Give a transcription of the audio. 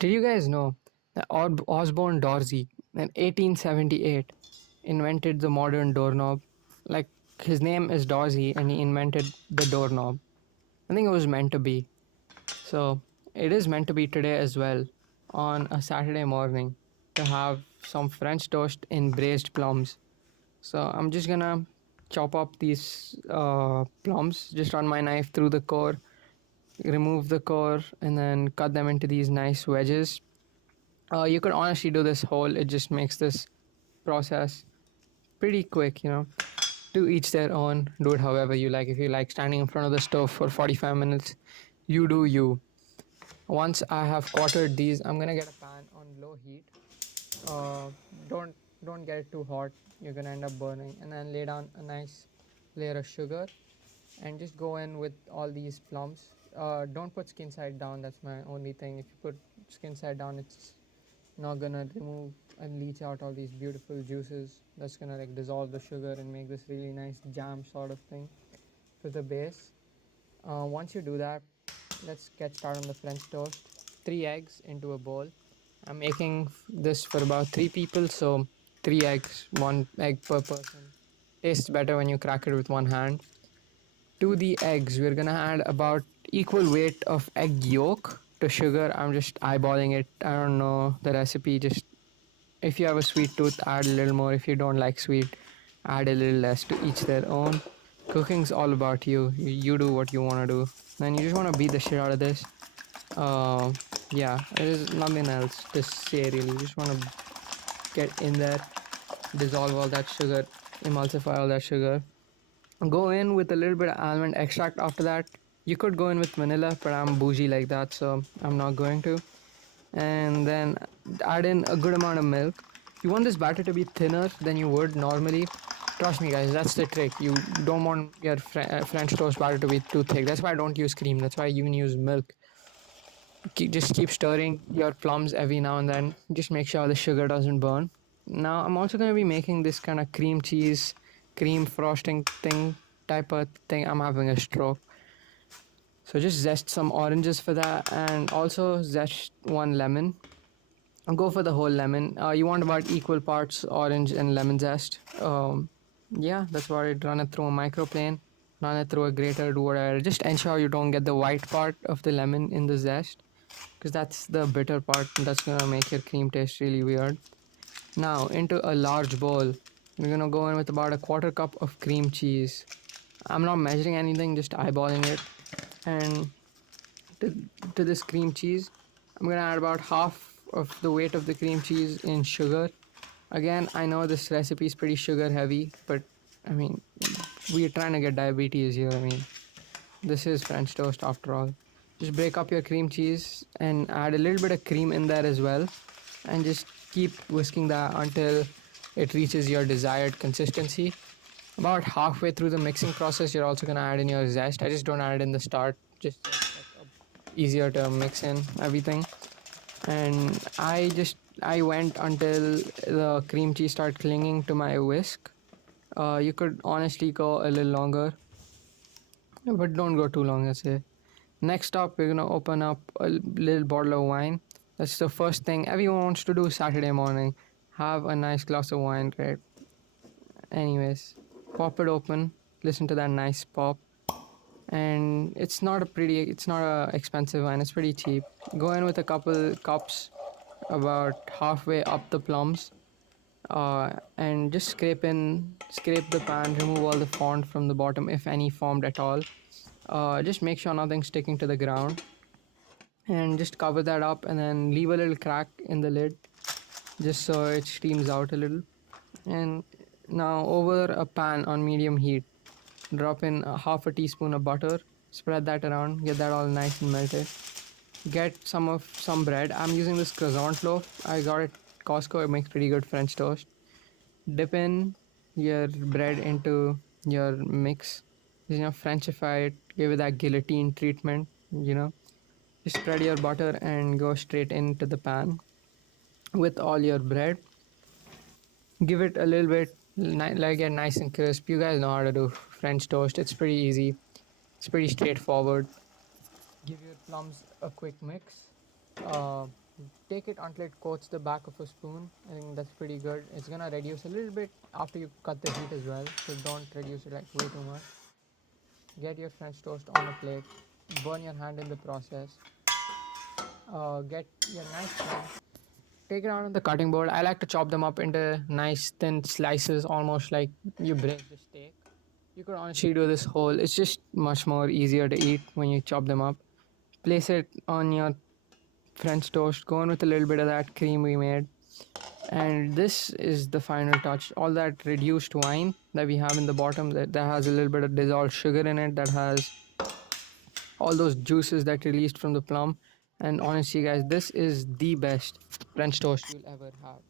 Did you guys know that Osborne Dorsey in 1878 invented the modern doorknob? Like, his name is Dorsey and he invented the doorknob. I think it was meant to be. So, it is meant to be today as well on a Saturday morning to have some French toast in braised plums. So, I'm just gonna chop up these plums, just run my knife through the core, remove the core, and then cut them into these nice wedges. You could honestly do this whole, it just makes this process pretty quick, you know. To each their own, do it however you like. If you like standing in front of the stove for 45 minutes, you do you. Once I have quartered these, I'm gonna get a pan on low heat. uh, don't don't get it too hot, you're gonna end up burning. And then lay down a nice layer of sugar and just go in with all these plums. Don't put skin side down, that's my only thing. If you put skin side down, it's not gonna remove and leach out all these beautiful juices. That's gonna like dissolve the sugar and make this really nice jam sort of thing for the base. Once you do that, let's get started on the French toast. 3 eggs into a bowl. I'm making this for about 3 people, so 3 eggs, 1 egg per person. Tastes better when you crack it with one hand. To the eggs, we're gonna add about equal weight of egg yolk to sugar. I'm just eyeballing it. I don't know the recipe. Just if you have a sweet tooth, add a little more. If you don't like sweet, add a little less. To each their own. Cooking's all about you. You do what you want to do. Then you just want to beat the shit out of this. Yeah, there's nothing else to say really. You just want to get in there, dissolve all that sugar, emulsify all that sugar. Go in with a little bit of almond extract after that. You could go in with vanilla, but I'm bougie like that, so I'm not going to. And then add in a good amount of milk. You want this batter to be thinner than you would normally. Trust me, guys, that's the trick. You don't want your French toast batter to be too thick. That's why I don't use cream. That's why I even use milk. Just keep stirring your plums every now and then. Just make sure the sugar doesn't burn. Now, I'm also going to be making this kind of cream cheese, cream frosting thing, type of thing. I'm having a stroke. So just zest some oranges for that, and also zest one lemon. Go for the whole lemon. You want about equal parts orange and lemon zest. Yeah, that's what it. Run it through a microplane, run it through a grater, do whatever. Just ensure you don't get the white part of the lemon in the zest, because that's the bitter part. That's gonna make your cream taste really weird. Now into a large bowl, we're gonna go in with about a quarter cup of cream cheese. I'm not measuring anything, just eyeballing it. And to, to this cream cheese, I'm gonna add about half of the weight of the cream cheese in sugar. Again, I know this recipe is pretty sugar heavy, but I mean, we're trying to get diabetes here. I mean, this is French toast after all. Just break up your cream cheese and add a little bit of cream in there as well, and just keep whisking that until it reaches your desired consistency. About halfway through the mixing process, you're also gonna add in your zest. I just don't add it in the start, just easier to mix in everything. And I went until the cream cheese started clinging to my whisk. You could honestly go a little longer, but don't go too long, I say. Next up, we're gonna open up a little bottle of wine. That's the first thing everyone wants to do Saturday morning. Have a nice glass of wine, right? Anyways, pop it open, listen to that nice pop. And it's not a expensive wine, it's pretty cheap. Go in with a couple cups about halfway up the plums, and just scrape the pan, remove all the fond from the bottom if any formed at all. Just make sure nothing's sticking to the ground, and just cover that up and then leave a little crack in the lid just so it steams out a little. And now over a pan on medium heat, drop in a half a teaspoon of butter, spread that around, get that all nice and melted. Get some bread. I'm using this croissant loaf. I got it at Costco. It makes pretty good French toast. Dip in your bread into your mix. Frenchify it. Give it that guillotine treatment. Just spread your butter and go straight into the pan with all your bread. Give it a little bit, like get nice and crisp. You guys know how to do French toast. It's pretty easy. It's pretty straightforward. Give your plums a quick mix. Uh, take it until it coats the back of a spoon. I think that's pretty good. It's gonna reduce a little bit after you cut the heat as well, so don't reduce it like way too much. Get your French toast on a plate. Burn your hand in the process. Get your nice one. Take it out on the cutting board. I like to chop them up into nice thin slices, almost like you break the steak. You could honestly do this whole. It's just much more easier to eat when you chop them up. Place it on your French toast. Go in with a little bit of that cream we made. And this is the final touch. All that reduced wine that we have in the bottom, that has a little bit of dissolved sugar in it, that has all those juices that released from the plum. And honestly, guys, this is the best French toast you'll ever have.